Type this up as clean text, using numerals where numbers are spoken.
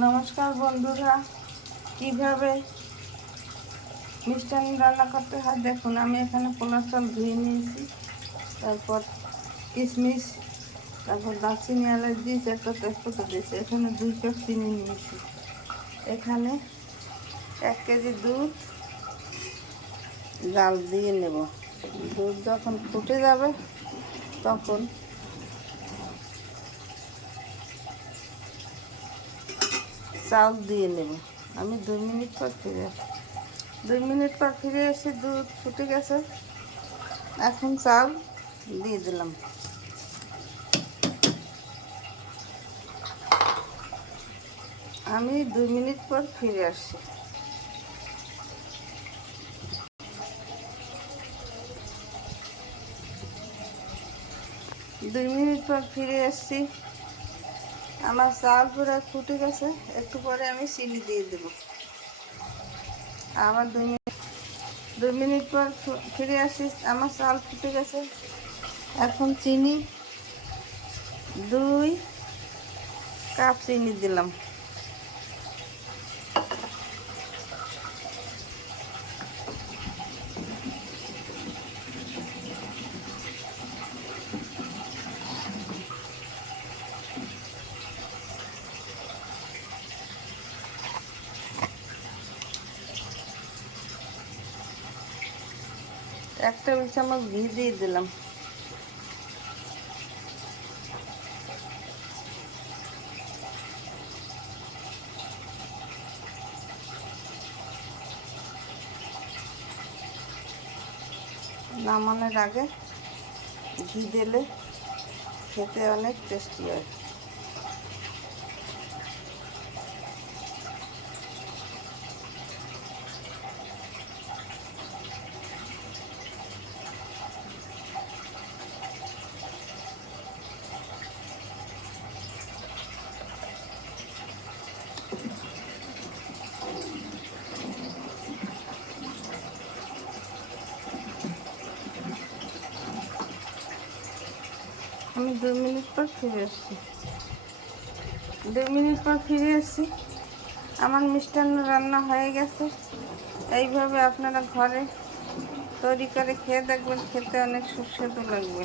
নমস্কার বন্ধুরা, কিভাবে মিষ্টান্ন রান্না করতে হয় দেখুন। আমি এখানে পোলার চাল ধুয়ে নিয়েছি, তারপর কিশমিশ, তারপর দারচিনি, এলাচ দিয়েছি, একটা তেজপাতা দিয়েছি। এখানে 2 কাপ চিনি নিয়েছি। এখানে 1 কেজি দুধ জাল দিয়ে নেব। দুধ যখন ফুটে যাবে তখন চাল দিয়ে নেব। আমি 2 মিনিট পর ফিরে আসি। 2 মিনিট পর ফিরে এসে দুধ ফুটে গেছে, এখন চাল দিয়ে দিলাম। আমি 2 মিনিট পর ফিরে আসছি। 2 মিনিট পর ফিরে এসছি। আমার চাল পুরো ফুটে গেছে। একটু পরে আমি চিনি দিয়ে দেব। আবার 2 মিনিট পর ফিরে আসি। আমার চাল ফুটে গেছে। এখন চিনি 2 কাপ চিনি দিলাম। এক টেবিল চামচ ঘি দিয়ে দিলাম। নামানোর আগে ঘি দিলে খেতে অনেক টেস্টি হয়। আমি 2 মিনিট পর ফিরে এসেছি। 2 মিনিট পর ফিরে এসেছি। আমার মিষ্টান্ন রান্না হয়ে গেছে। এইভাবে আপনারা ঘরে তৈরি করে খেয়ে দেখবেন, খেতে অনেক সুস্বাদু লাগবে।